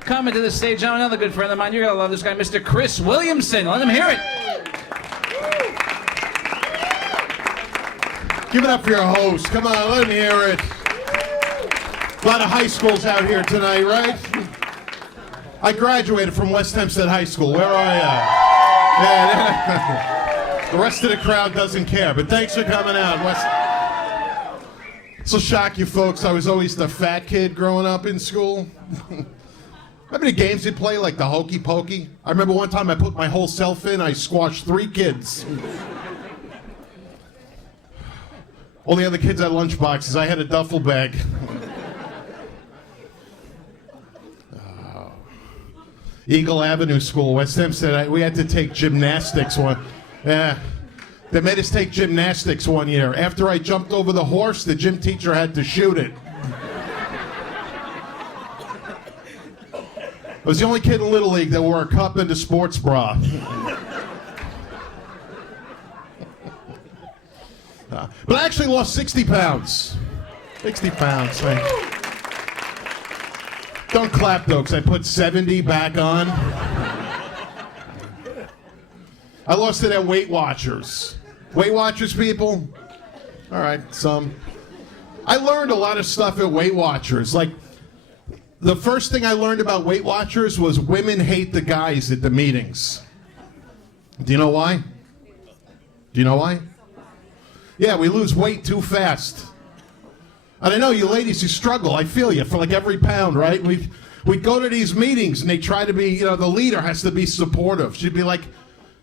Coming to the stage now, another good friend of mine. You're going to love this guy, Mr. Chris Williamson. Let him hear it. Give it up for your host. Come on, let him hear it. A lot of high schools out here tonight, right? I graduated from West Hempstead High School. Where are you? Yeah, the rest of the crowd doesn't care, but thanks for coming out. This will shock you folks. I was always the fat kid growing up in school. Remember the games you'd play, like the hokey pokey? I remember one time I put my whole self in, I squashed 3 kids. All the other kids had lunch boxes. I had a duffel bag. Eagle Avenue School, West Hempstead. We had to take gymnastics one. Yeah, they made us take gymnastics one year. After I jumped over the horse, the gym teacher had to shoot it. I was the only kid in Little League that wore a cup and a sports bra. But I actually lost 60 pounds. 60 pounds, man. Don't clap, though, because I put 70 back on. I lost it at Weight Watchers. Weight Watchers, people? All right, some. I learned a lot of stuff at Weight Watchers. Like, the first thing I learned about Weight Watchers was women hate the guys at the meetings. Do you know why? Do you know why? Yeah, we lose weight too fast. And I know you ladies, you struggle. I feel you for like every pound, right? We go to these meetings and they try to be, the leader has to be supportive. She'd be like,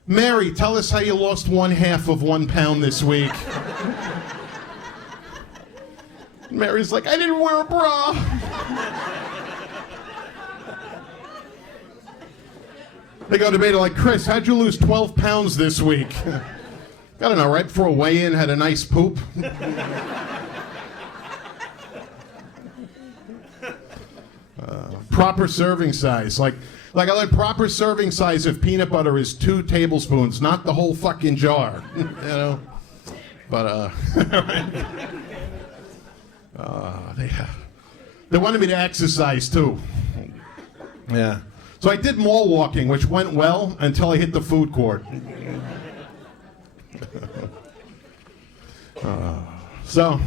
Mary, tell us how you lost 1/2 of 1 pound this week. Mary's like, I didn't wear a bra. They go to me, they're like, Chris, how'd you lose 12 pounds this week? I don't know, right before a weigh-in, had a nice poop. Proper serving size. Like I learned proper serving size of peanut butter is 2 tablespoons, not the whole fucking jar. But, they wanted me to exercise, too. Yeah. So I did mall walking, which went well until I hit the food court. So,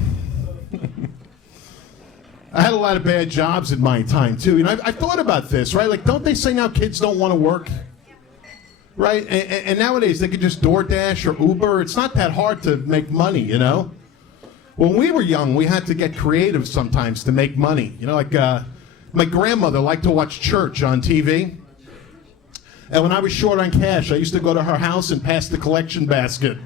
I had a lot of bad jobs in my time, too. I thought about this, right? Like, don't they say now kids don't want to work? Right? And nowadays, they could just DoorDash or Uber. It's not that hard to make money, When we were young, we had to get creative sometimes to make money. My grandmother liked to watch church on TV. And when I was short on cash, I used to go to her house and pass the collection basket.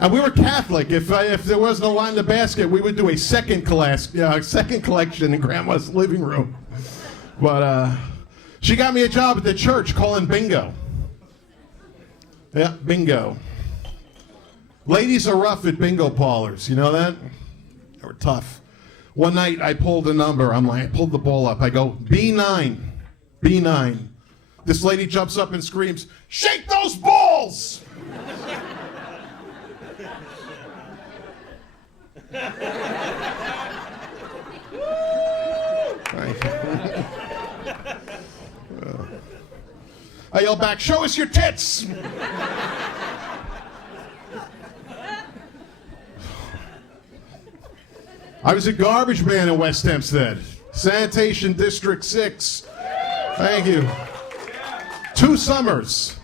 And we were Catholic. If there wasn't a line in the basket, we would do a second collection in Grandma's living room. But she got me a job at the church calling bingo. Yeah, bingo. Ladies are rough at bingo parlors. You know that? They were tough. One night I pulled a number. I pulled the ball up. I go, B9. B9. This lady jumps up and screams, shake those balls! I yell back, show us your tits! I was a garbage man in West Hempstead. Sanitation District 6. Thank you. 2 summers.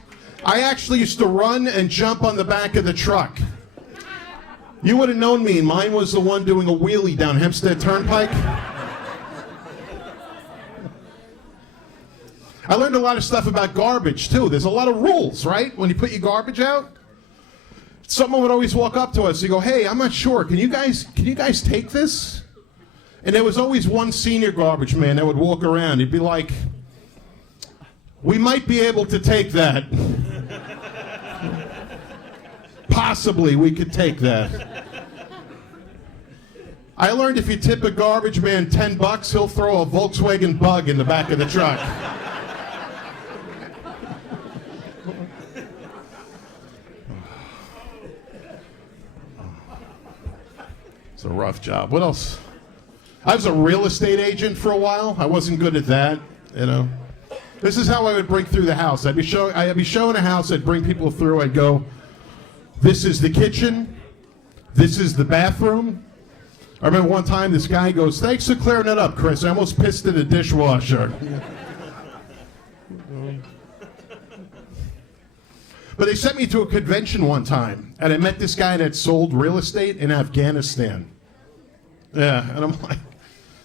I actually used to run and jump on the back of the truck. You would have known me. Mine was the one doing a wheelie down Hempstead Turnpike. I learned a lot of stuff about garbage, too. There's a lot of rules, right? When you put your garbage out. Someone would always walk up to us and go, hey, I'm not sure. Can you guys take this? And there was always one senior garbage man that would walk around. He'd be like, we might be able to take that. Possibly we could take that. I learned if you tip a garbage man $10, he'll throw a Volkswagen Bug in the back of the truck. It's a rough job. What else? I was a real estate agent for a while. I wasn't good at that, you know. This is how I would break through the house. I'd be showing a house. I'd bring people through. I'd go, this is the kitchen. This is the bathroom. I remember one time this guy goes, thanks for clearing it up, Chris. I almost pissed in the dishwasher. But they sent me to a convention one time, and I met this guy that sold real estate in Afghanistan. Yeah, and I'm like,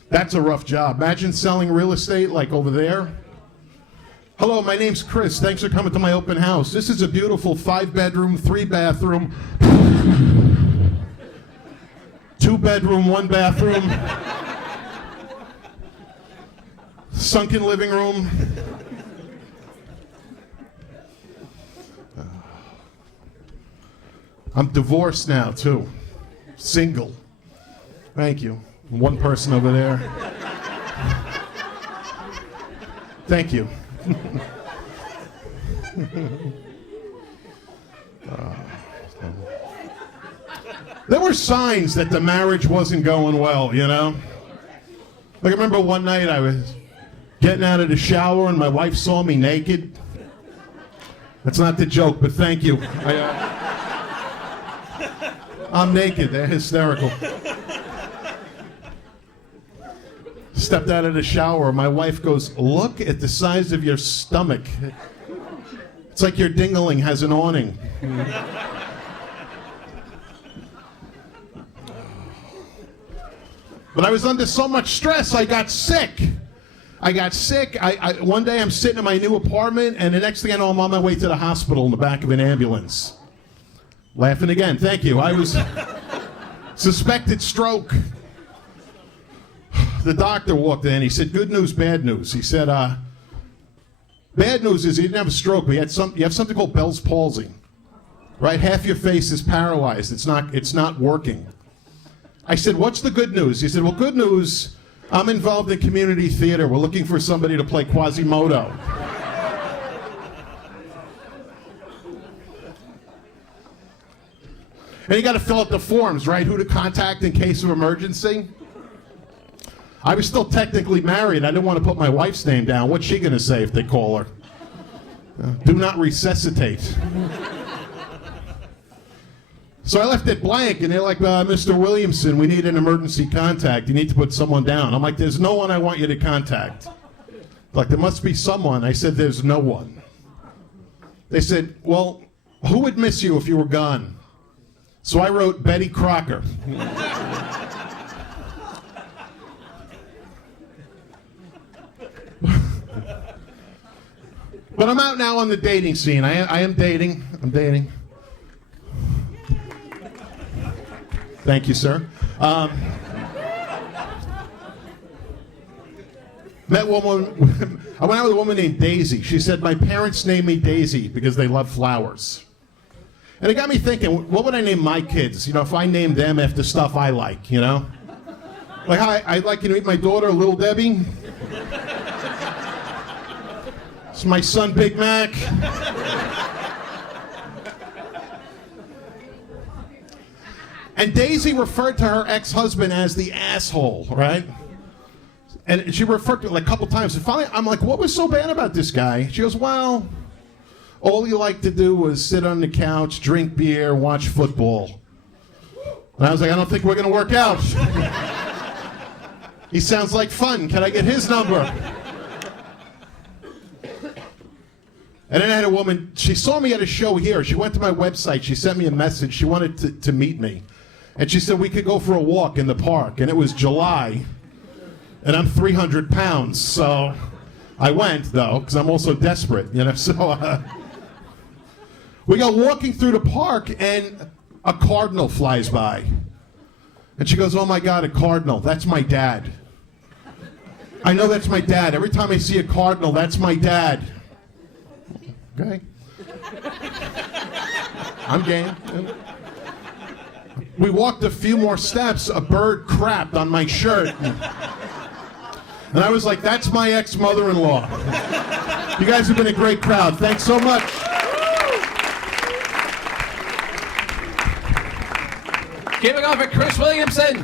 that's a rough job. Imagine selling real estate like over there. Hello, my name's Chris. Thanks for coming to my open house. This is a beautiful 5-bedroom, 3-bathroom, 2-bedroom, 1-bathroom, sunken living room. I'm divorced now, too. Single. Thank you. One person over there. Thank you. There were signs that the marriage wasn't going well, you know? Like, I remember one night I was getting out of the shower and my wife saw me naked. That's not the joke, but thank you. I'm naked. They're hysterical. Stepped out of the shower. My wife goes, look at the size of your stomach. It's like your dingling has an awning. But I was under so much stress, I got sick. One day I'm sitting in my new apartment, and the next thing I know, I'm on my way to the hospital in the back of an ambulance. Laughing again, thank you. I was suspected stroke. The doctor walked in, he said, good news, bad news. He said, bad news is he didn't have a stroke, but you have something called Bell's palsy. Right? Half your face is paralyzed. It's not working. I said, what's the good news? He said, well, good news, I'm involved in community theater. We're looking for somebody to play Quasimodo. And you got to fill out the forms, right? Who to contact in case of emergency. I was still technically married. I didn't want to put my wife's name down. What's she going to say if they call her? Do not resuscitate. So I left it blank, and they're like, Mr. Williamson, we need an emergency contact. You need to put someone down. I'm like, there's no one I want you to contact. Like, there must be someone. I said, there's no one. They said, well, who would miss you if you were gone? So I wrote Betty Crocker. But I'm out now on the dating scene. I am dating. I'm dating. Thank you, sir. Met woman. I went out with a woman named Daisy. She said, my parents named me Daisy because they love flowers. And it got me thinking, what would I name my kids? You know, if I named them after stuff I like, you know? Like, hi, I'd like you to meet my daughter, Little Debbie. It's my son, Big Mac. And Daisy referred to her ex-husband as the asshole, right? And she referred to it like a couple times. And finally, I'm like, what was so bad about this guy? She goes, well, all he liked to do was sit on the couch, drink beer, watch football. And I was like, I don't think we're going to work out. He sounds like fun. Can I get his number? And then I had a woman, she saw me at a show here. She went to my website. She sent me a message. She wanted to meet me. And she said we could go for a walk in the park. And it was July. And I'm 300 pounds. So I went, though, because I'm also desperate. You know, so we go walking through the park, and a cardinal flies by. And she goes, oh, my God, a cardinal. That's my dad. I know that's my dad. Every time I see a cardinal, that's my dad. Okay. I'm game. We walked a few more steps, a bird crapped on my shirt. And I was like, that's my ex-mother-in-law. You guys have been a great crowd. Thanks so much. Keep it going for Chris Williamson.